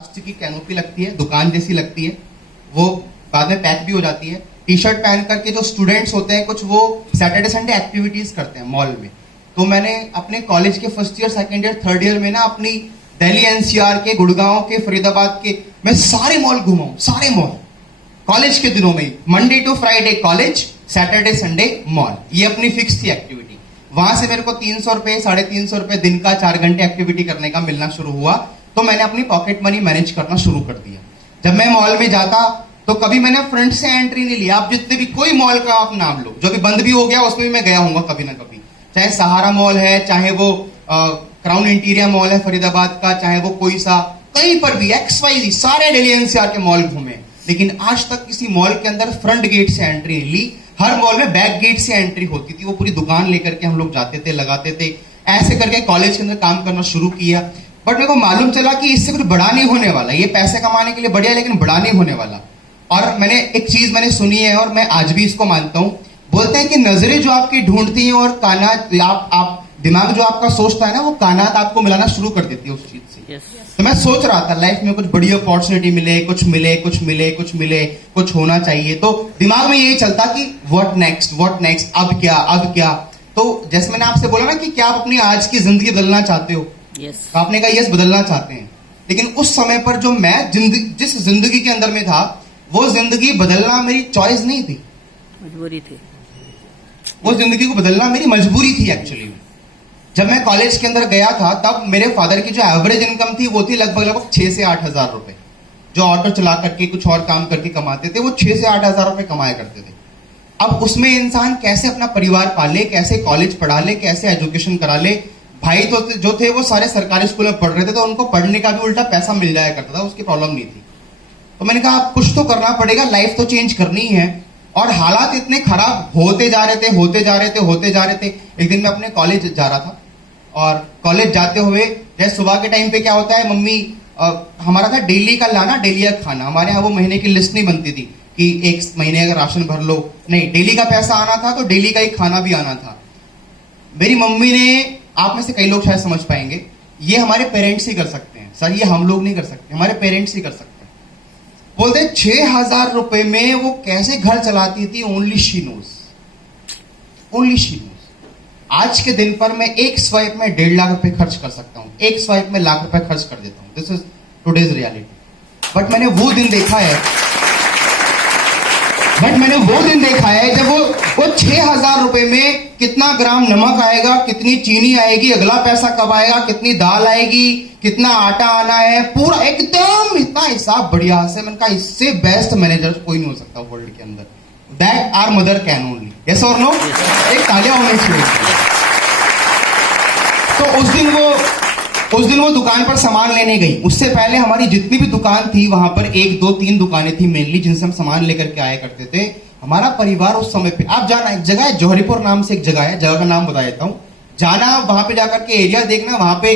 Plastic की canopy लगती है, दुकान जैसी लगती है, वो बाद में पैक भी हो जाती है। टी शर्ट पहन करके जो स्टूडेंट्स होते हैं कुछ वो सैटरडे संडे एक्टिविटीज करते हैं मॉल में। तो मैंने अपने कॉलेज के first year, second year, third year में ना अपनी दिल्ली एनसीआर के, गुड़गांव के, फरीदाबाद के, मैं सारे मॉल घूमा हूं, सारे मॉल कॉलेज के दिनों में ही। Monday to Friday college, Saturday Sunday mall, ये अपनी फिक्स थी एक्टिविटी। वहां से मेरे को 300 रुपए, 350 रुपए दिन का 4 घंटे एक्टिविटी करने का मिलना शुरू हुआ। तो मैंने अपनी पॉकेट मनी मैनेज करना शुरू कर दिया। जब मैं मॉल में जाता तो कभी मैंने फ्रंट से एंट्री नहीं लिया। आप जितने भी कोई मॉल का आप नाम लो, जो भी बंद भी हो गया उसमें भी मैं गया हूंगा कभी ना कभी। चाहे सहारा मॉल है, चाहे वो क्राउन इंटीरियर मॉल है फरीदाबाद का, चाहे वो कोई सा, कहीं पर भी XYZ सारे दिल्ली एनसीआर के मॉल घूमे, लेकिन आज तक किसी मॉल के अंदर फ्रंट गेट से एंट्री नहीं ली। हर मॉल में बैक गेट से एंट्री होती थी। वो पूरी दुकान लेकर के हम लोग जाते थे, लगाते थे। ऐसे करके कॉलेज के अंदर काम करना शुरू किया। बट मेरे को मालूम चला कि इससे कुछ बड़ा नहीं होने वाला। ये पैसे कमाने के लिए बढ़िया, लेकिन बड़ा नहीं होने वाला। और मैंने एक चीज मैंने सुनी है और मैं आज भी इसको मानता हूं। बोलते हैं कि नजरें जो आपकी ढूंढती हैं और कानात आप दिमाग जो आपका सोचता है ना, वो कानात आपको मिलाना शुरू कर देती है उस चीज से। तो मैं सोच रहा था लाइफ में कुछ बड़ी अपॉर्चुनिटी मिले, कुछ मिले, कुछ मिले, कुछ मिले, कुछ होना चाहिए। तो दिमाग में यही चलता कि व्हाट नेक्स्ट, व्हाट नेक्स्ट, अब क्या, अब क्या। तो जैसे मैंने आपसे बोला ना कि क्या आप अपनी आज की जिंदगी बदलना चाहते हो? तो आपने कहा यस, बदलना चाहते हैं। लेकिन उस समय पर जो मैं जिस जिंदगी के अंदर में था, वो जिंदगी बदलना मेरी चॉइस नहीं थी, मजबूरी थी। वो जिंदगी को बदलना मेरी मजबूरी थी एक्चुअली। जब मैं कॉलेज के अंदर गया था तब मेरे फादर की जो एवरेज इनकम थी वो थी लगभग 6 से 8 हजार रुपए। जो ऑटो चला करके कुछ और काम करके कमाते थे, वो 6 से 8 हजार रुपए कमाया करते थे। अब उसमें इंसान कैसे अपना परिवार पाले, कैसे कॉलेज पढ़ा ले, कैसे एजुकेशन करा ले। भाई तो जो थे वो सारे सरकारी स्कूल में पढ़ रहे थे, तो उनको पढ़ने का भी उल्टा पैसा मिल जाया करता था, उसकी प्रॉब्लम नहीं थी। तो मैंने कहा अब कुछ तो करना पड़ेगा, लाइफ तो चेंज करनी है। और हालात इतने खराब होते जा रहे थे, होते जा रहे थे, होते जा रहे थे। एक दिन मैं अपने कॉलेज जा रहा था और कॉलेज जाते हुए जैसे सुबह के टाइम पे क्या होता है, मम्मी हमारा था डेली का लाना, डेली का खाना। हमारे यहाँ वो महीने की लिस्ट नहीं बनती थी कि एक महीने का राशन भर लो, नहीं, डेली का पैसा आना था तो डेली का ही खाना भी आना था। मेरी मम्मी ने, आप में से कई लोग शायद समझ पाएंगे, ये हमारे पेरेंट्स ही कर सकते हैं सर, ये हम लोग नहीं कर सकते, हमारे पेरेंट्स ही कर सकते हैं। बोलते 6,000 रुपए में वो कैसे घर चलाती थी, only she knows, only she knows. आज के दिन पर मैं एक स्वाइप में 1.5 लाख रुपए खर्च कर सकता हूं, एक स्वाइप में लाख रुपए खर्च कर देता हूं। This is today's reality. But मैंने वो दिन देखा है, जब वो 6,000 रुपए में कितना ग्राम नमक आएगा, कितनी चीनी आएगी, अगला पैसा कब आएगा, कितनी दाल आएगी, कितना आटा आना है, पूरा एकदम इतना हिसाब बढ़िया से। मैंने कहा इससे बेस्ट मैनेजर कोई नहीं हो सकता वर्ल्ड के अंदर। That our mother can only. Yes और नो? एक तालियां होनी चाहिए। तो उस दिन वो दुकान पर सामान लेने गई। उससे पहले हमारी जितनी भी दुकान थी वहां पर 1, 2, 3 दुकानें थी मेनली, जिनसे हम सामान लेकर के आया करते थे। हमारा परिवार उस समय पे, आप जाना, एक जगह है जौहरीपुर नाम से, एक जगह है, जगह का नाम बता देता हूं। जाना, वहां पे जाकर के एरिया देखना, वहां पे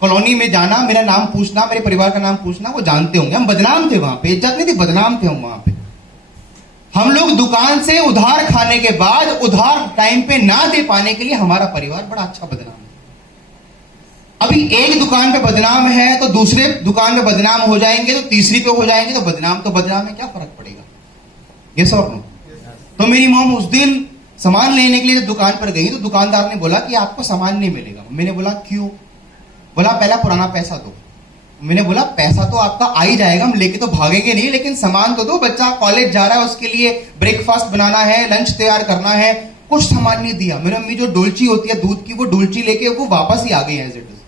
कॉलोनी में जाना, मेरा नाम पूछना, मेरे परिवार का नाम पूछना, वो जानते होंगे। हम बदनाम थे वहां पे, इज्जत नहीं थी, बदनाम थे हम वहां पे। हम लोग दुकान से उधार खाने के बाद उधार टाइम पे ना दे पाने के लिए हमारा परिवार बड़ा अच्छा बदनाम है। अभी एक दुकान पे बदनाम है तो दूसरे दुकान पे बदनाम हो जाएंगे, तो तीसरी पे हो जाएंगे, तो बदनाम है, क्या फर्क पड़ेगा? ये सब नो। तो मेरी मॉम उस दिन सामान लेने के लिए जब दुकान पर गई तो दुकानदार ने बोला कि आपको सामान नहीं मिलेगा। मैंने बोला क्यों? बोला पहला पुराना पैसा दो। मैंने बोला पैसा तो आपका आ ही जाएगा, हम लेके तो भागेंगे नहीं, लेकिन सामान तो दो। बच्चा कॉलेज जा रहा है, उसके लिए ब्रेकफास्ट बनाना है, लंच तैयार करना है, कुछ सामान नहीं दिया। मेरी मम्मी जो डोलची होती है दूध की, वो डोलची लेके वो वापस ही आ गई एज इट इज।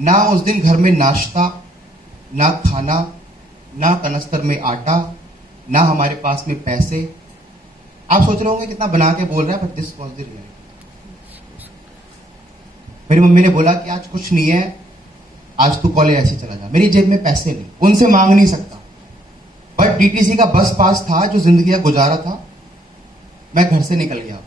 ना उस दिन घर में नाश्ता, ना खाना, ना कनस्तर में आटा, ना हमारे पास में पैसे। आप सोच रहे होंगे कितना बना के बोल रहा है, but this was the reality. मेरी मम्मी ने बोला कि आज कुछ नहीं है, आज तू कॉलेज ऐसे चला जा। मेरी जेब में पैसे नहीं, उनसे मांग नहीं सकता, बट डीटीसी का बस पास था जो जिंदगी का गुजारा था। मैं घर से निकल गया।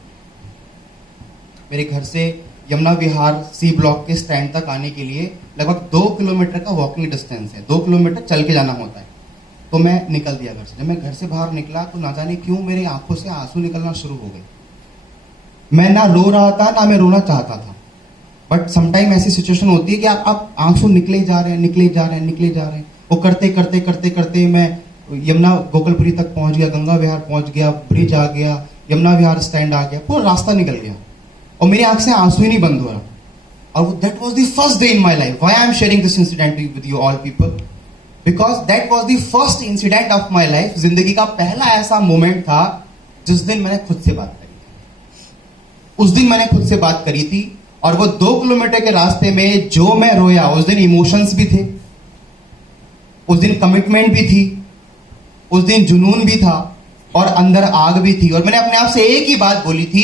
मेरे घर से यमुना विहार C ब्लॉक के स्टैंड तक आने के लिए लगभग 2 किलोमीटर का वॉकिंग डिस्टेंस है, 2 किलोमीटर चल के जाना होता है। तो मैं निकल दिया घर से। जब मैं घर से बाहर निकला तो ना जाने क्यों मेरी आंखों से आंसू निकलना शुरू हो गए। मैं ना रो रहा था, ना मैं रोना चाहता था, बट समटाइम ऐसी सिचुएशन होती है कि आप आंसू निकले जा रहे हैं, निकले जा रहे हैं, निकले जा रहे हैं, वो करते करते करते करते मैं यमुना गोकुलपुरी तक पहुंच गया, गंगा विहार पहुंच गया, ब्रिज आ गया, यमुना विहार स्टैंड आ गया, पूरा रास्ता निकल गया और मेरी आंख से आंसू ही नहीं बंद हो रहा। और that was the first day in my life. Why I am sharing this incident with you all people, because that was the first incident of my life. जिंदगी का पहला ऐसा मोमेंट था जिस दिन मैंने खुद से बात करी। उस दिन मैंने खुद से बात करी थी और वो 2 किलोमीटर के रास्ते में जो मैं रोया, उस दिन इमोशंस भी थे, उस दिन कमिटमेंट भी थी, उस दिन जुनून भी था और अंदर आग भी थी। और मैंने अपने आप से एक ही बात बोली थी,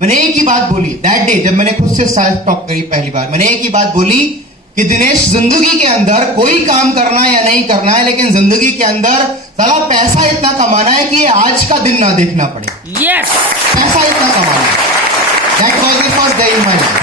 मैंने एक ही बात बोली दैट डे, जब मैंने खुद से सेल्फ टॉक करी पहली बार, मैंने एक ही बात बोली कि दिनेश, जिंदगी के अंदर कोई काम करना है या नहीं करना है, लेकिन जिंदगी के अंदर साला पैसा इतना कमाना है कि आज का दिन ना देखना पड़े। यस, पैसा इतना कमाना है। That was the first day in my life.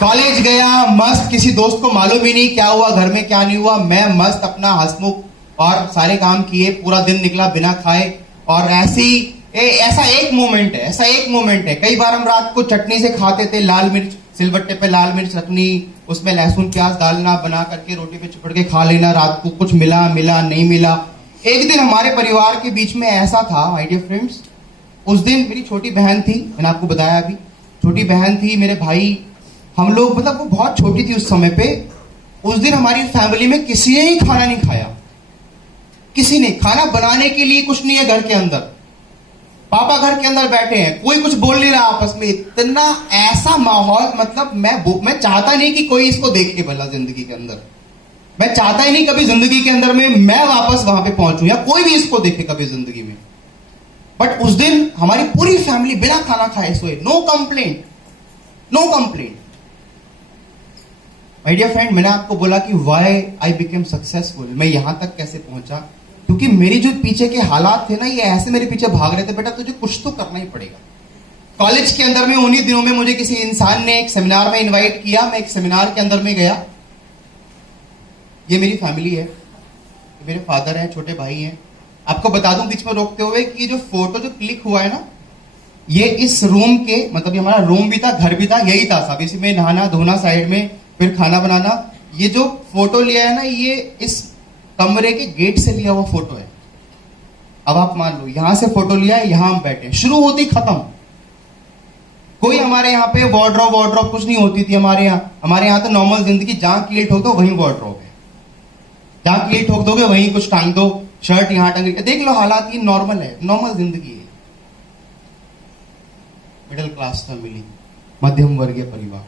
College गया मस्त, किसी दोस्त को मालूम ही नहीं क्या हुआ, घर में क्या नहीं हुआ, मैं मस्त अपना हंसमुख और सारे काम किए, पूरा दिन निकला बिना खाए। और ऐसा एक मोमेंट है, कई बार हम रात को चटनी से खाते थे, लाल मिर्च, सिलबट्टे पे लाल मिर्च रखनी, उसमें लहसुन प्याज डालना, बना करके रोटी पे चिपड़ के खा लेना, रात को कुछ मिला नहीं मिला। एक दिन हमारे परिवार के बीच में ऐसा था माय डियर फ्रेंड्स, उस दिन मेरी छोटी बहन थी, मैंने आपको बताया अभी, छोटी बहन थी, मेरे भाई, हम लोग, मतलब वो बहुत छोटी थी उस समय पे। उस दिन हमारी फैमिली में किसी ने ही खाना नहीं खाया, किसी ने। खाना बनाने के लिए कुछ नहीं है घर के अंदर, पापा घर के अंदर बैठे हैं, कोई कुछ बोल नहीं रहा आपस में। इतना ऐसा माहौल, मतलब मैं चाहता नहीं कि कोई इसको देखे भला जिंदगी के अंदर, मैं चाहता ही नहीं कभी जिंदगी के अंदर में मैं वापस वहां पे पहुंचूं या कोई भी इसको देखे कभी जिंदगी में। बट उस दिन हमारी पूरी फैमिली बिना खाना खाए सोए, no complaint. My dear friend, मैंने आपको बोला कि व्हाई आई बिकेम सक्सेसफुल, मैं यहां तक कैसे पहुंचा, क्योंकि मेरी जो पीछे के हालात थे ना, ये ऐसे मेरे पीछे भाग रहे थे, बेटा तुझे कुछ तो करना ही पड़ेगा। कॉलेज के अंदर में उन्हीं दिनों में मुझे किसी इंसान ने एक सेमिनार में इनवाइट किया, मैं एक सेमिनार के अंदर में गया। ये मेरी फैमिली है, मेरे फादर हैं, छोटे भाई हैं। आपको बता दूं बीच में रोकते हुए कि ये जो फोटो जो क्लिक हुआ है ना, ये इस रूम के, मतलब ये हमारा रूम भी था, घर भी था, यही था सब। इसी में नहाना धोना, साइड में फिर खाना बनाना। ये जो फोटो लिया है ना, ये इस कमरे के गेट से लिया हुआ फोटो है। अब आप मान लो यहां से फोटो लिया है, यहां हम बैठे, शुरू होती खत्म। कोई हमारे यहाँ पे वार्डरोब कुछ नहीं होती थी हमारे यहाँ तो नॉर्मल जिंदगी, जहां कील ठोक दो वहीं वार्डरोब है, जहां कील ठोक दोगे वहीं कुछ टांग दो, शर्ट यहां टंग, देख लो हालात, ये नॉर्मल है, नॉर्मल जिंदगी है। मिडिल क्लास फैमिली, मध्यम वर्गीय परिवार।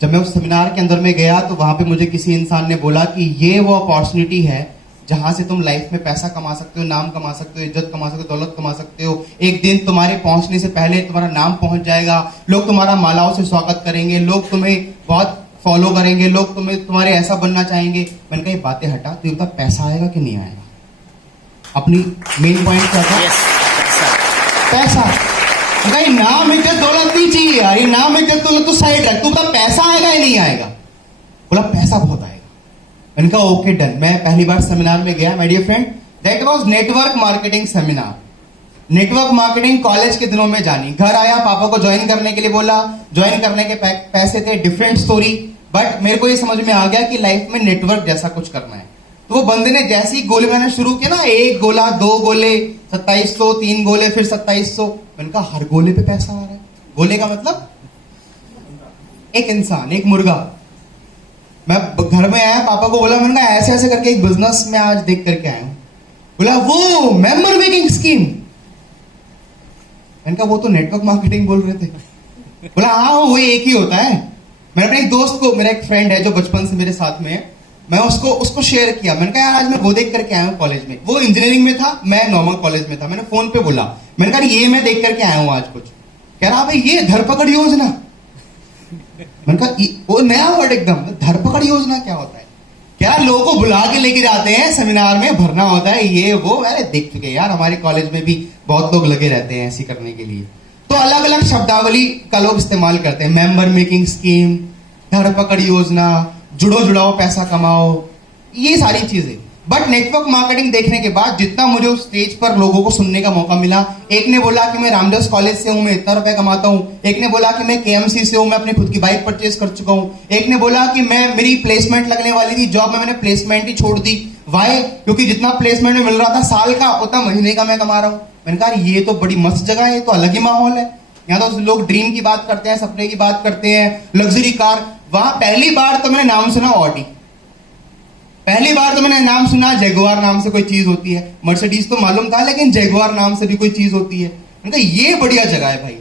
जब मैं उस सेमिनार के अंदर में गया तो वहां पे मुझे किसी इंसान ने बोला कि ये वो अपॉर्चुनिटी है जहां से तुम लाइफ में पैसा कमा सकते हो, नाम कमा सकते हो, इज्जत कमा सकते हो, दौलत कमा सकते हो। एक दिन तुम्हारे पहुंचने से पहले तुम्हारा नाम पहुंच जाएगा, लोग तुम्हारा मालाओं से स्वागत करेंगे, लोग तुम्हें बहुत फॉलो करेंगे, लोग तुम्हारे ऐसा बनना चाहेंगे। मैंने कहा ये बातें हटा, तो ये बता पैसा आएगा कि नहीं आएगा? अपनी मेन पॉइंट क्या था? पैसा। भाई नाम इज्जत दौलत नहीं चाहिए यार, ये नाम इज्जत दौलत तो साइड रख, तू बता पैसा आएगा या नहीं आएगा? बोला पैसा बहुत आएगा। मैंने कहा ओके डन। मैं पहली बार सेमिनार में गया my dear friend, that was network marketing seminar. Network marketing college के दिनों में जानी। घर आया, पापा को ज्वाइन करने के लिए बोला, ज्वाइन करने के पैसे थे, डिफरेंट स्टोरी। बट मेरे को ये समझ में आ गया कि लाइफ में नेटवर्क जैसा कुछ करना है। तो वो बंदे ने जैसे ही गोले बनाना शुरू किया ना, 1 गोला 2 गोले 2700, 3 गोले फिर 2700। मैंने कहा हर गोले पे पैसा आ रहा है। गोले का मतलब एक इंसान, एक मुर्गा। मैं घर में आया, पापा को बोला, मैंने कहा ऐसे ऐसे करके एक बिजनेस में आज देख करके आया हूं। बोला वो मेंबर मेकिंग स्कीम। मैंने कहा वो तो नेटवर्क मार्केटिंग बोल रहे थे। बोला हाँ वही एक ही होता है। मैंने अपने एक दोस्त को, मेरा एक फ्रेंड है जो बचपन से मेरे साथ में है, मैं उसको शेयर किया। मैंने कहा यार आज मैं वो देख करके आया हूँ कॉलेज में। वो इंजीनियरिंग में था, मैं नॉर्मल कॉलेज में था। मैंने फोन पे बोला, मैंने कहा ये मैं देख करके आया हूँ आज कुछ। कह रहा भाई ये धरपकड़ योजना। मैंने कहा वो नया वर्ड एकदम, धरपकड़ योजना क्या होता है? कह रहा लोगों को बुला के लेके जाते हैं सेमिनार में, भरना होता है ये वो। अरे देख चुके यार, हमारे कॉलेज में भी बहुत लोग लगे रहते हैं ऐसी करने के लिए। तो अलग अलग शब्दावली का लोग इस्तेमाल करते हैं, मेंबर मेकिंग स्कीम, धरपकड़ योजना, जुड़ो जुड़ाओ पैसा कमाओ, ये सारी चीजें। बट नेटवर्क मार्केटिंग देखने के बाद जितना मुझे उस स्टेज पर लोगों को सुनने का मौका मिला, एक ने बोला कि मैं रामदास कॉलेज से हूं, मैं इतना रुपए कमाता हूं। एक ने बोला कि मैं केएमसी से हूं, मैं अपनी खुद की बाइक परचेज कर चुका हूं। एक ने बोला कि मेरी प्लेसमेंट लगने वाली थी जॉब में, मैंने प्लेसमेंट ही छोड़ दी। वाई? क्योंकि जितना प्लेसमेंट में मिल रहा था साल का, उतना महीने का मैं कमा रहा हूं। मैंने कहा ये तो बड़ी मस्त जगह है, ये तो अलग ही माहौल है। यहाँ तो लोग ड्रीम की बात करते हैं, सपने की बात करते हैं, लग्जरी कार। वहां पहली बार तो मैंने नाम सुना ऑडी, पहली बार तो मैंने नाम सुना जैगुआर नाम से कोई चीज होती है। मर्सिडीज तो मालूम था, लेकिन जैगुआर नाम से भी कोई चीज होती है। मैंने कहा ये बढ़िया जगह है भाई।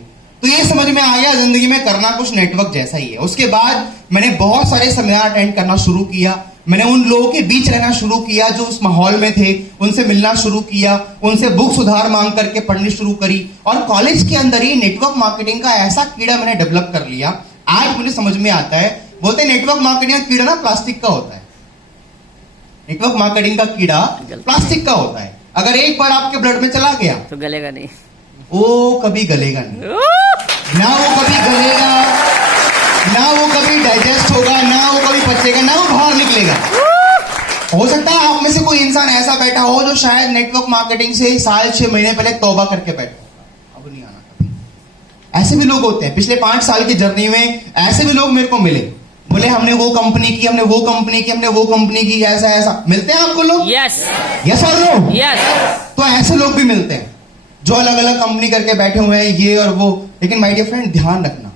तो ये समझ में आया जिंदगी में करना कुछ नेटवर्क जैसा ही है। उसके बाद मैंने बहुत सारे सेमिनार अटेंड करना शुरू किया। मैंने उन लोगों के बीच रहना शुरू किया जो उस माहौल में थे, उनसे मिलना शुरू किया, उनसे बुक्स उधार मांग करके पढ़नी शुरू करी। और कॉलेज के अंदर ही नेटवर्क मार्केटिंग का ऐसा कीड़ा मैंने डेवलप कर लिया। आज मुझे समझ में आता है, बोलते हैं नेटवर्क मार्केटिंग का कीड़ा ना प्लास्टिक का होता है। नेटवर्क मार्केटिंग का कीड़ा प्लास्टिक का होता है। अगर एक बार आपके ब्लड में चला गया तो गलेगा नहीं, वो कभी गलेगा नहीं। ना वो कभी गलेगा, ना वो कभी डाइजेस्ट होगा, ना वो कभी पचेगा, ना वो बाहर निकलेगा। हो सकता है आप में से कोई इंसान ऐसा बैठा हो जो शायद नेटवर्क मार्केटिंग से साल 6 महीने पहले तौबा करके बैठा होगा, अब नहीं आना कभी। ऐसे भी लोग होते हैं। पिछले 5 साल की जर्नी में ऐसे भी लोग मेरे को मिले, बोले हमने वो कंपनी की, हमने वो कंपनी की, हमने वो कंपनी की, ऐसा ऐसा। मिलते हैं आपको लोग? यस यस और नो? यस। तो ऐसे लोग भी मिलते हैं जो अलग अलग कंपनी करके बैठे हुए हैं, ये और वो। लेकिन माय डियर फ्रेंड, ध्यान रखना,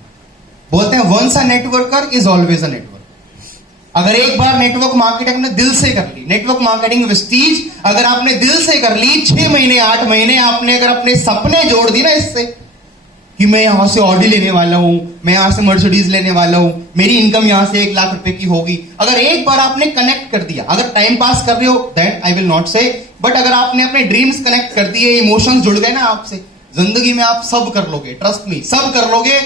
बोलते हैं once a networker is always a networker. अगर एक बार नेटवर्क मार्केटिंग आपने दिल से कर ली, नेटवर्क मार्केटिंग विस्टीज अगर आपने दिल से कर ली, 6 महीने 8 महीने आपने अगर अपने सपने जोड़ दी ना इससे कि मैं यहां से ऑडी लेने वाला हूं, मैं यहां से मर्सिडीज लेने वाला हूं, मेरी इनकम यहां से 1 लाख रुपए की होगी। अगर एक बार आपने कनेक्ट कर दिया, अगर टाइम पास कर रहे हो दैट आई विल नॉट से, बट अगर आपने अपने ड्रीम्स कनेक्ट कर दिए, इमोशंस जुड़ गए ना आपसे, जिंदगी में आप सब कर लोगे। ट्रस्ट मी, सब कर लोगे।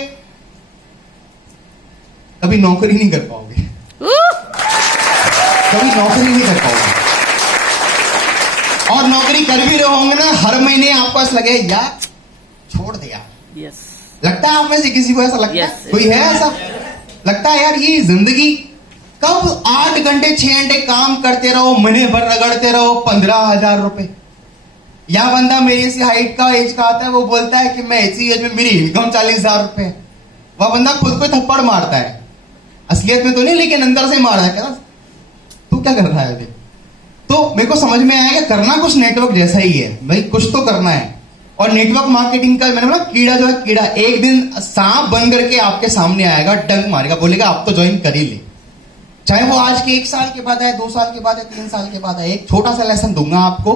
कभी नौकरी नहीं कर पाओगे, कभी नौकरी नहीं कर पाओगे। और नौकरी कर भी रहे होंगे ना, हर महीने आपको ऐसा लगे यार छोड़ दे यार। यस। लगता है आप में से किसी को ऐसा लगता Yes. है? कोई है ऐसा? लगता है यार ये जिंदगी कब 8 घंटे 6 घंटे काम करते रहो, महीने भर रगड़ते रहो, 15,000 रुपए। या बंदा मेरी सी हाइट का, एज का आता है, वो बोलता है कि मैं ऐसी एज में मेरी इनकम 40,000 रुपए है। वह बंदा खुद को थप्पड़ मारता है, असलियत में तो नहीं लेकिन अंदर से मार रहा है। क्या तू क्या कर रहा है अभी? तो मेरे को समझ में आया कि करना कुछ नेटवर्क जैसा ही है भाई, कुछ तो करना है। और नेटवर्क मार्केटिंग का मैंने बोला कीड़ा जो है, कीड़ा एक दिन सांप बन करके आपके सामने आएगा, डंक मारेगा, बोलेगा आप तो ज्वाइन कर ही ले। चाहे वो आज के 1 साल के बाद है, 2 साल के बाद है, 3 साल के बाद है। एक छोटा सा लेसन दूंगा आपको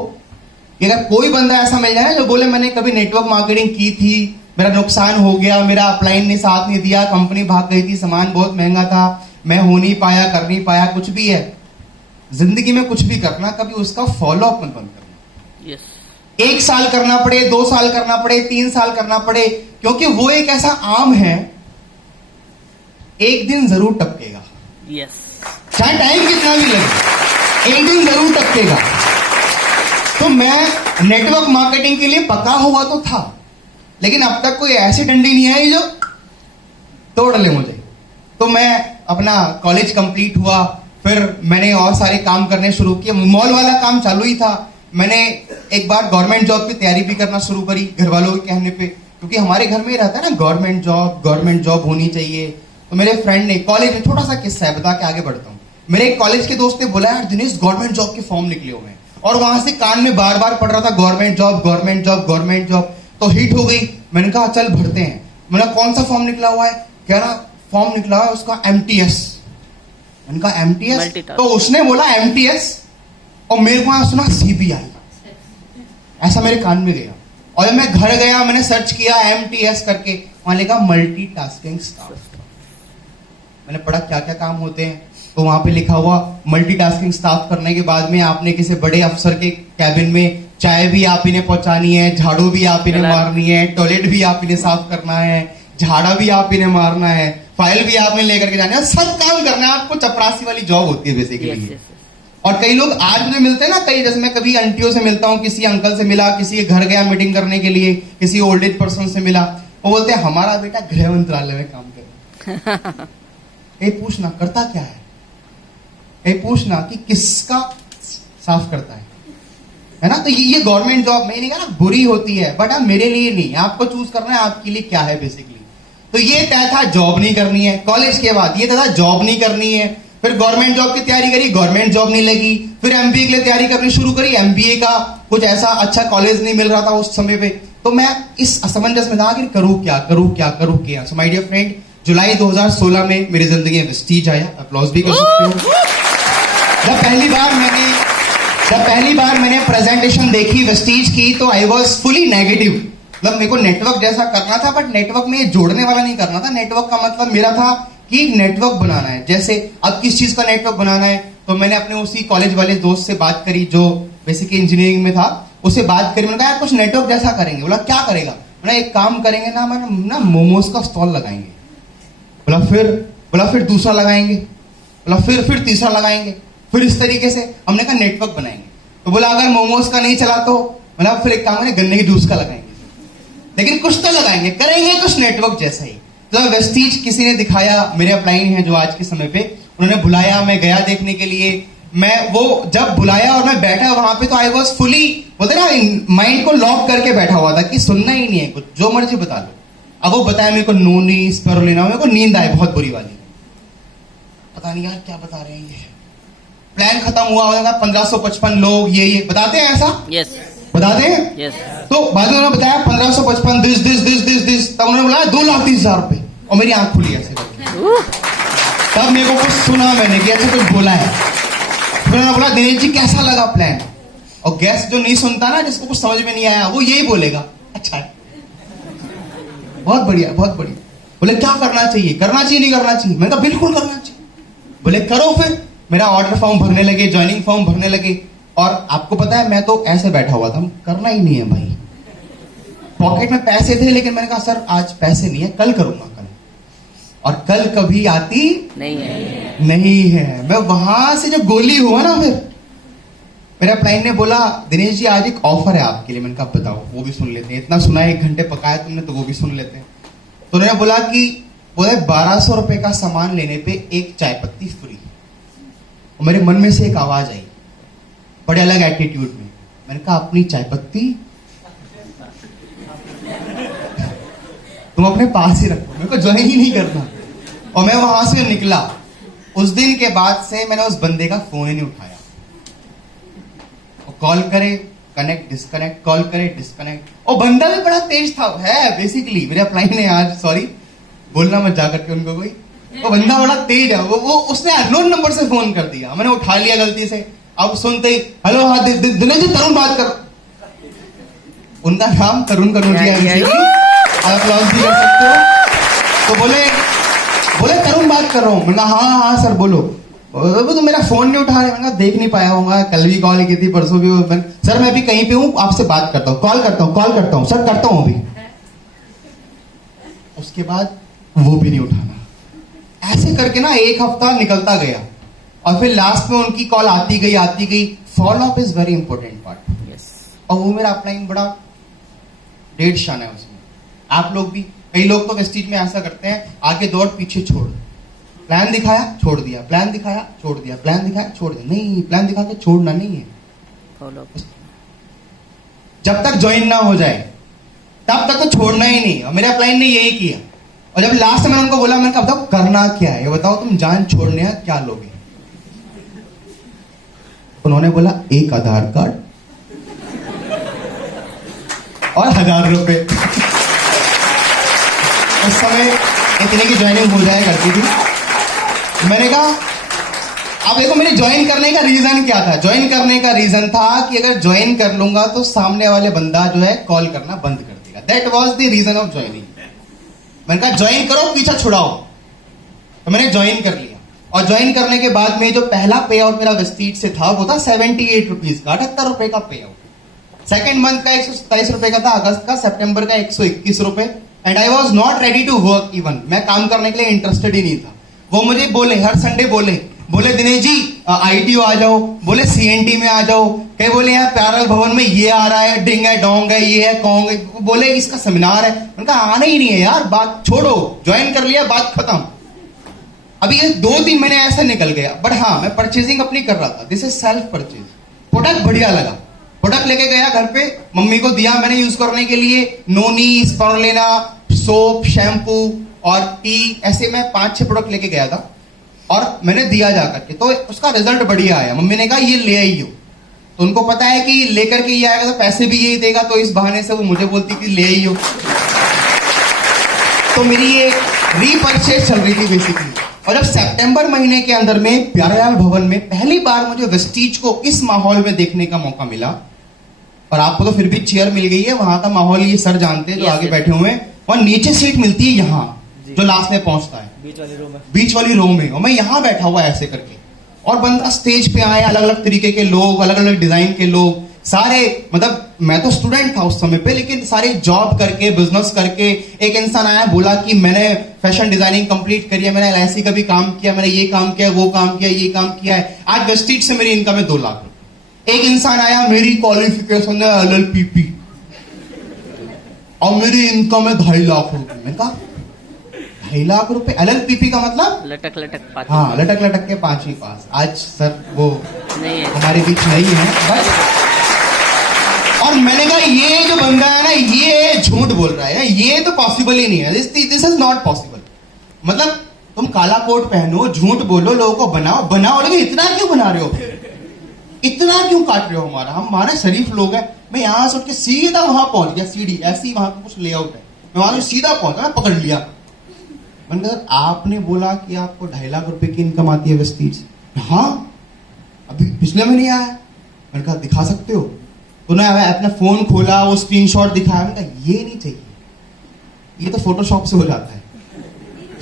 कि अगर कोई बंदा ऐसा मिल जाए जो बोले मैंने कभी नेटवर्क मार्केटिंग की थी, मेरा नुकसान हो गया, मेरा अपलाइन ने साथ नहीं दिया, कंपनी भाग गई थी, सामान बहुत महंगा था, मैं हो नहीं पाया, कर नहीं पाया, कुछ भी है जिंदगी में, कुछ भी करना, कभी उसका फॉलो अप मत बंद करना। यस। 1 साल करना पड़े, 2 साल करना पड़े, 3 साल करना पड़े, क्योंकि वो एक ऐसा आम है, एक दिन जरूर टपकेगा। यस। चाहे टाइम कितना भी लगे, एक दिन जरूर टपकेगा। तो मैं नेटवर्क मार्केटिंग के लिए पका हुआ तो था, लेकिन अब तक कोई ऐसी डंडी नहीं आई जो तोड़ ले मुझे। तो मैं अपना कॉलेज कंप्लीट हुआ, फिर मैंने और सारे काम करने शुरू किए। मॉल वाला काम चालू ही था। मैंने एक बार गवर्नमेंट जॉब की तैयारी भी करना शुरू करी घर वालों के कहने पे, क्योंकि हमारे घर में रहता है ना गवर्नमेंट जॉब होनी चाहिए। तो मेरे फ्रेंड ने, कॉलेज में छोटा सा किस्सा है बता के आगे बढ़ता हूँ। मेरे एक कॉलेज के दोस्त ने बोला यार दिनेश गवर्नमेंट जॉब के फॉर्म निकले हुए हैं, और वहां से कान में बार बार पड़ रहा था government job government job government job. तो हिट हो गई। मैंने कहा चल भरते हैं। मैंने कौन सा फॉर्म निकला हुआ है? कह रहा फॉर्म निकला है उसका एमटीएस। मैंने कहा एमटीएस? तो उसने बोला एमटीएस, और मेरे को सुना सीबीआई, ऐसा मेरे कान में गया। और जब मैं घर गया मैंने सर्च किया एमटीएस करके, वहां लिखा मल्टीटास्किंग स्टाफ। मैंने पढ़ा क्या क्या काम होते हैं, तो वहां पे लिखा हुआ मल्टीटास्किंग स्टाफ करने के बाद में आपने किसी बड़े अफसर के कैबिन में चाय भी आप इन्हें पहुंचानी है, झाड़ू भी आप इन्हें मारनी है, टॉयलेट भी आप इन्हें साफ करना है, झाड़ा भी आप इन्हें मारना है, फाइल भी आपने लेकर के जाना है, सब काम करना है आपको। चपरासी वाली जॉब होती है बेसिकली। और कई लोग आज मुझे मिलते हैं ना, कई जैसे मैं कभी आंटियों से मिलता हूँ, किसी अंकल से मिला, किसी के घर गया मीटिंग करने के लिए, किसी ओल्ड एज पर्सन से मिला, वो बोलते हैं हमारा बेटा गृह मंत्रालय में काम करे। ए पूछना करता क्या है, ए पूछना कि किसका साफ करता है ना। तो ये गवर्नमेंट जॉब मैं नहीं कहा ना बुरी होती है, बट अब मेरे लिए नहीं, आपको चूज करना है आपके लिए क्या है बेसिकली। तो ये तय था जॉब नहीं करनी है, कॉलेज के बाद ये था जॉब नहीं करनी है, फिर गवर्नमेंट जॉब की तैयारी करी, गवर्नमेंट जॉब नहीं लगी, फिर एमबीए के लिए तैयारी करनी शुरू करी, एमबीए का कुछ ऐसा अच्छा कॉलेज नहीं मिल रहा था उस समय पे, तो मैं इस असमंजस में था कि करूं क्या। सो माय डियर फ्रेंड, जुलाई 2016 में मेरी जिंदगी में वेस्टीज आया, अप्लॉज भी कर सकते हो। जब पहली बार मैंने प्रेजेंटेशन देखी वेस्टीज की तो आई वॉज फुली नेगेटिव। मतलब मेरे को नेटवर्क जैसा करना था, बट नेटवर्क में जोड़ने वाला नहीं करना था। नेटवर्क का मतलब मेरा था कि नेटवर्क बनाना है। जैसे अब किस चीज का नेटवर्क बनाना है, तो मैंने अपने उसी कॉलेज वाले दोस्त से बात करी जो बेसिकली इंजीनियरिंग में था, उससे बात करी। मैंने कहा यार कुछ नेटवर्क जैसा करेंगे। बोला क्या करेगा? मैंने एक काम करेंगे ना, मैंने ना मोमोज का स्टॉल लगाएंगे। बोला फिर दूसरा लगाएंगे, बोला फिर तीसरा लगाएंगे, फिर इस तरीके से हमने कहा नेटवर्क बनाएंगे। तो बोला अगर मोमोज का नहीं चला तो बोला फिर एक काम करेंगे गन्ने के जूस का लगाएंगे, लेकिन कुछ तो लगाएंगे, करेंगे कुछ नेटवर्क जैसा ही। तो वेस्टीज किसी ने दिखाया, मेरे अपलाइन है जो आज के समय पे, उन्होंने बुलाया, मैं गया देखने के लिए। मैं वो जब बुलाया और मैं बैठा वहां पे तो आई वॉज फुली, बोलते ना माइंड को लॉक करके बैठा हुआ था कि सुनना ही नहीं है कुछ, जो मर्जी बता लो। अब वो बताया मेरे को नोनी स्पिरुलिना, मेरे को नींद आई बहुत बुरी वाली, पता नहीं यार क्या बता रहे हैं ये। प्लान खत्म हुआ होगा, 1555 लोग ये बताते हैं ऐसा, यस बताते हैं। यस तो बाद में उन्होंने बताया 1555 दिस, तब उन्होंने बोला 2,30,000 रुपए, और मेरी आंख खुली ऐसे करके। तब मेरे को कुछ सुना मैंने कि ऐसे कुछ बोला है। फिर उन्होंने बोला दिनेश जी कैसा लगा प्लान? और गेस्ट जो नहीं सुनता ना, जिसको कुछ समझ में नहीं आया, वो यही बोलेगा अच्छा है, बहुत बढ़िया बहुत बढ़िया। बोले क्या करना चाहिए नहीं करना चाहिए? मैंने कहा बिल्कुल करना चाहिए। बोले करो। फिर मेरा ऑर्डर फॉर्म भरने लगे, ज्वाइनिंग फॉर्म भरने लगे, और आपको पता है मैं तो ऐसे बैठा हुआ था, करना ही नहीं है भाई। पॉकेट में पैसे थे, लेकिन मैंने कहा सर आज पैसे नहीं है, कल करूंगा कल। और कल कभी आती नहीं है। मैं वहां से जो गोली हुआ ना, फिर मेरा क्लाइंट ने बोला दिनेश जी आज एक ऑफर है आपके लिए। मैंने कहा बताओ, वो भी सुन लेते हैं, इतना सुना है 1 घंटे पकाया तुमने तो वो भी सुन लेते हैं। तो उन्होंने बोला कि 1200 रुपए का सामान लेने पे एक चाय पत्ती फ्री। और मेरे मन में से एक आवाज आई बड़े अलग एटीट्यूड में, मैंने कहा अपनी चाय पत्ती तुम अपने पास ही रखो, मेरे को ज्वाइन ही नहीं करना। और मैं वहां से निकला। उस दिन के बाद से मैंने उस बंदे का फोन ही नहीं उठाया। कॉल करे कनेक्ट डिस्कनेक्ट, कॉल करे डिस्कनेक्ट। और बंदा भी बड़ा तेज था, है बेसिकली मेरे अपलाइन ने आज, सॉरी बोलना मत जा करके उनको कोई, वो बंदा बड़ा तेज है। वो उसने अननोन नंबर से फोन कर दिया, मैंने उठा लिया गलती से। अब सुनते ही हेलो हाँ दिनेश जी तरुण बात कर, उनका नाम तरुण जी है, आप अप्लॉज भी कर सकते हो। तो बोले तरुण बात कर रहा हूँ। मैंने कहा हाँ सर बोलो। वो तो मेरा फोन नहीं उठा रहे, मैंने कहा देख नहीं पाया होगा, कल भी कॉल की थी, परसों भी। सर मैं अभी कहीं पे हूँ, आपसे बात करता हूँ, कॉल करता हूँ सर, करता हूँ अभी। उसके बाद वो भी नहीं उठाना। ऐसे करके ना 1 हफ्ता निकलता गया, और फिर लास्ट में उनकी कॉल आती गई। Follow up is very important part. और वो मेरा अपलाइन बड़ा डेढ़ शान है उसमें। आप लोग भी, कई लोग तो वेस्टीज में ऐसा करते हैं, आगे दौड़ पीछे छोड़, प्लान दिखाया छोड़ दिया, प्लान दिखाया छोड़ दिया, प्लान दिखाया छोड़ दिया। नहीं, प्लान दिखा के छोड़ना नहीं है। जब तक ज्वाइन ना हो जाए तब तक तो छोड़ना ही नहीं। और मेरे अपलाइन ने यही किया। और जब लास्ट में उनको बोला, मैंने कहा बताओ करना क्या है, ये बताओ तुम जान छोड़ने हैं क्या लोगे? उन्होंने बोला एक आधार कार्ड और 1000 रुपए। उस समय इतने की ज्वाइनिंग हो जाए करती थी। मैंने कहा अब देखो मेरे ज्वाइन करने का रीजन क्या था? ज्वाइन करने का रीजन था कि अगर ज्वाइन कर लूंगा तो सामने वाले बंदा जो है कॉल करना बंद कर देगा। That was the reason of joining. मैंने कहा ज्वाइन करो, पीछा छुड़ाओ। तो मैंने ज्वाइन कर लिया। और ज्वाइन करने के बाद में जो पहला पे आउट मेरा वेस्टीज से था वो था 78 रुपीज का, 78 रुपए का पे आउट। सेकेंड मंथ का 127 रुपए का था, अगस्त का, सितंबर का 121 रुपए। And I was not ready to work even, मैं काम करने के लिए इंटरेस्टेड ही नहीं था। वो मुझे बोले हर संडे बोले दिनेश जी आईटीओ आ जाओ, बोले सीएनटी में आ जाओ, कहीं बोले यहाँ प्यारल भवन में ये आ रहा है, डिंग है, डोंग है, ये है, कॉन्ग है, बोले इसका सेमिनार है। मैंने कहा आना ही नहीं है यार, बात छोड़ो, ज्वाइन कर लिया, बात खत्म। अभी ये 2 दिन मैंने ऐसे निकल गया। बट हाँ, मैं परचेजिंग अपनी कर रहा था। This is self purchase. Product बढ़िया लगा, प्रोडक्ट लेके गया घर पे, मम्मी को दिया मैंने यूज करने के लिए। नोनी, स्पारुलिना, सोप, शैम्पू और टी, ऐसे मैं 5-6 प्रोडक्ट लेके गया था और मैंने दिया जाकर के, तो उसका रिजल्ट बढ़िया आया। मम्मी ने कहा ये ले आइयो, तो उनको पता है कि लेकर के ये आएगा तो पैसे भी यही देगा, तो इस बहाने से वो मुझे बोलती कि ले आइयो। तो मेरी ये रीपरचेज चल रही थी बेसिकली। और जब सितंबर महीने के अंदर में प्यारेलाल भवन में पहली बार मुझे वेस्टीज को इस माहौल में देखने का मौका मिला, और आपको तो फिर भी चेयर मिल गई है, वहां का माहौल ये सर जानते हैं जो आगे बैठे हुए हैं, और नीचे सीट मिलती है यहाँ जो लास्ट में पहुंचता है बीच वाली रो में, और मैं यहाँ बैठा हुआ ऐसे करके, और बंदा स्टेज पे आए, अलग अलग तरीके के लोग, अलग अलग डिजाइन के लोग, सारे, मतलब मैं तो स्टूडेंट था उस समय पे, लेकिन सारे जॉब करके, बिजनेस करके। एक इंसान आया, बोला कि मैंने फैशन डिजाइनिंग कंप्लीट करी है, मैंने LIC का भी काम किया, मैंने ये काम किया, वो काम किया, ये काम किया है, आज वेस्टीज से मेरी इनकम है 2 लाख। एक इंसान आया, मेरी क्वालिफिकेशन है LLPP और मेरी इनकम है 2.5 लाख रुपए। मैंने कहा 2.5 लाख रुपए, LLPP का मतलब लटक लटक हाँ, लटक लटक के 5वीं पास। आज सर वो नहीं है, हमारे बीच नहीं है बस। और मैंने कहा ये जो बंदा है ना, ये झूठ बोल रहा है, ये तो पॉसिबल ही नहीं है, दिस इज नॉट पॉसिबल। मतलब तुम काला कोट पहनो, झूठ बोलो, लोगों को बनाओ, लेकिन इतना क्यों बना रहे हो, इतना क्यों काट रहे हो हमारे शरीफ लोग हैं। मैं यहां से उठ के सीधा वहां पहुंच गया, सीढ़ी ऐसी, वहां का कुछ लेआउट है, मैं वहां से सीधा पहुंचा, मैं पकड़ लिया। मैंने कहा आपने बोला कि आपको 2.5 लाख रुपए की इनकम आती है वेस्टीज? हाँ, अभी पिछले महीने आया है। मैंने कहा दिखा सकते हो? तो ना अपना फोन खोला, वो स्क्रीनशॉट दिखाया। मैंने कहा ये नहीं चाहिए, ये तो फोटोशॉप से हो जाता है।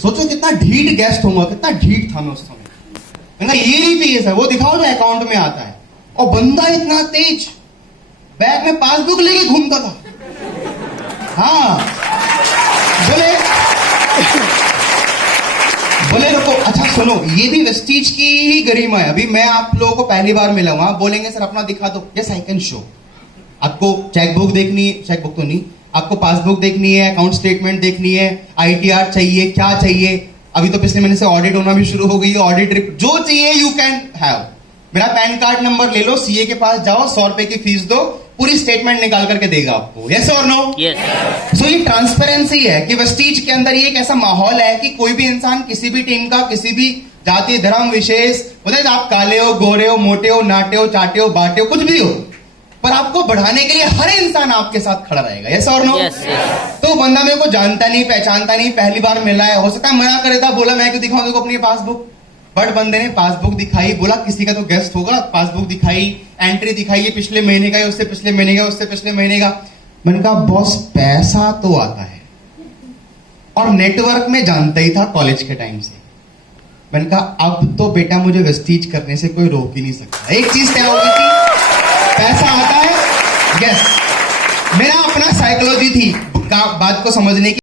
सोचो कितना ढीठ गेस्ट होगा, कितना ढीठ था मैं उस समय। मैंने कहा ये नहीं चाहिए सर, वो दिखाओ जो अकाउंट में आता है। और बंदा इतना तेज, बैग में पासबुक लेके घूमता था। हाँ, बोले रुको, अच्छा सुनो, ये भी वेस्टीज की ही गरिमा है। अभी मैं आप लोगों को पहली बार मिला हूं, आप बोलेंगे सर अपना दिखा दो, यस आई कैन शो। आपको चेकबुक देखनी है, चेकबुक तो नहीं, आपको पासबुक देखनी है, अकाउंट स्टेटमेंट देखनी है, ITR चाहिए, क्या चाहिए? अभी तो पिछले महीने से ऑडिट होना भी शुरू हो गई है, ऑडिट जो चाहिए यू कैन हैव। मेरा पैन कार्ड नंबर ले लो, CA के पास जाओ, 100 रुपए की फीस दो, पूरी स्टेटमेंट निकाल करके देगा आपको, यस और नो? सो ये ट्रांसपेरेंसी है कि वेस्टीज के अंदर ये एक ऐसा माहौल है कि कोई भी इंसान, किसी भी टीम का, किसी भी जाति धर्म विशेष, मतलब आप काले हो, गोरे हो, मोटे हो, नाटे हो, चाटे हो, बाटे हो, कुछ भी हो, पर आपको बढ़ाने के लिए हर इंसान आपके साथ खड़ा रहेगा, यस और नो? तो बंदा मेरे को जानता नहीं, पहचानता नहीं, पहली बार मिला है, हो सकता है मना करे था, बोला मैं क्यों दिखाऊं देखो अपनी पासबुक। बट बंदे ने पासबुक दिखाई, बोला किसी का तो गेस्ट होगा, पासबुक दिखाई, एंट्री दिखाई, ये पिछले महीने का है, उससे पिछले महीने का, उससे पिछले महीने का। मैंने कहा बॉस पैसा तो आता है, और नेटवर्क में जानता ही था कॉलेज के टाइम से। मैंने कहा अब तो बेटा मुझे वेस्टीज करने से कोई रोक ही नहीं सकता। एक चीज तय हो गई थी, पैसा आता है, यस। मेरा अपना साइकोलॉजी थी बात को समझने की।